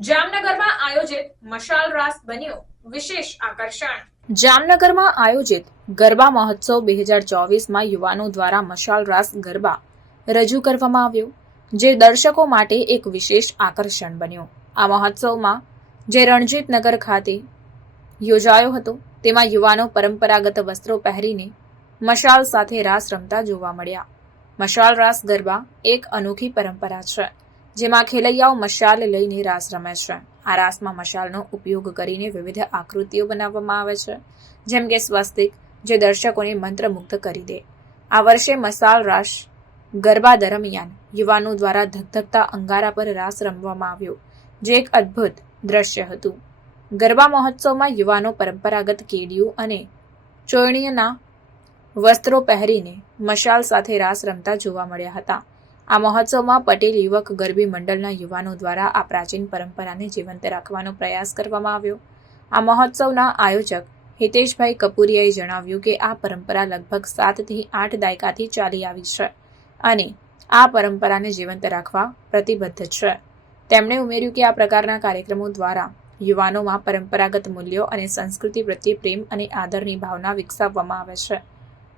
જામનગરમાં આયોજિત મશાલ રાસ બન્યો. વિશેષ આકર્ષણ. જામનગરમાં આયોજિત ગરબા મહોત્સવ બે હજાર ચોવીસમાં યુવાનો દ્વારા મશાલ રાસ ગરબા રજૂ કરવામાં આવ્યો, જે દર્શકો માટે એક વિશેષ આકર્ષણ બન્યો. આ મહોત્સવમાં જે રણજીતનગર ખાતે યોજાયો હતો, તેમાં યુવાનો પરંપરાગત વસ્ત્રો પહેરીને મશાલ સાથે રાસ રમતા જોવા મળ્યા. મશાલ રાસ ગરબા એક અનોખી પરંપરા છે. જેમાં ખેલૈયાઓ મશાલ લઈને રાસ રમે છે. આ રાસમાં મશાલનો ઉપયોગ કરીને વિવિધ આકૃતિઓ બનાવવામાં આવે છે. જેમ કે સ્વસ્તિક, જે દર્શકોને મંત્રમુગ્ધ કરી દે. આ વર્ષે મશાલ રાસ ગરબા દરમિયાન યુવાનો દ્વારા ધગધગતા અંગારા પર રાસ રમવામાં આવ્યો, જે એક અદ્ભુત દ્રશ્ય હતું. ગરબા મહોત્સવમાં યુવાનો પરંપરાગત કેડિયું અને ચોરણીના વસ્ત્રો પહેરીને મશાલ સાથે રાસ રમતા જોવા મળ્યા હતા. આ મહોત્સવમાં પટેલ યુવક ગરબી મંડળના યુવાનો દ્વારા આ પ્રાચીન પરંપરાને જીવંત રાખવાનો પ્રયાસ કરવામાં આવ્યો. આ મહોત્સવના આયોજક હિતેશભાઈ કપૂરિયાએ જણાવ્યું કે આ પરંપરા લગભગ સાતથી આઠ દાયકાથી ચાલી આવી છે અને આ પરંપરાને જીવંત રાખવા પ્રતિબદ્ધ છે. તેમણે ઉમેર્યું કે આ પ્રકારના કાર્યક્રમો દ્વારા યુવાનોમાં પરંપરાગત મૂલ્યો અને સંસ્કૃતિ પ્રત્યે પ્રેમ અને આદરની ભાવના વિકસાવવામાં આવે છે.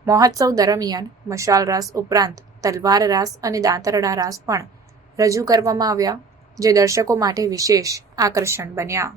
મહોત્સવ દરમિયાન મશાલ રાસ ઉપરાંત તલવાર રાસ અને દાંતરડા રાસ પણ રજૂ કરવામાં આવ્યા, જે દર્શકો માટે વિશેષ આકર્ષણ બન્યા.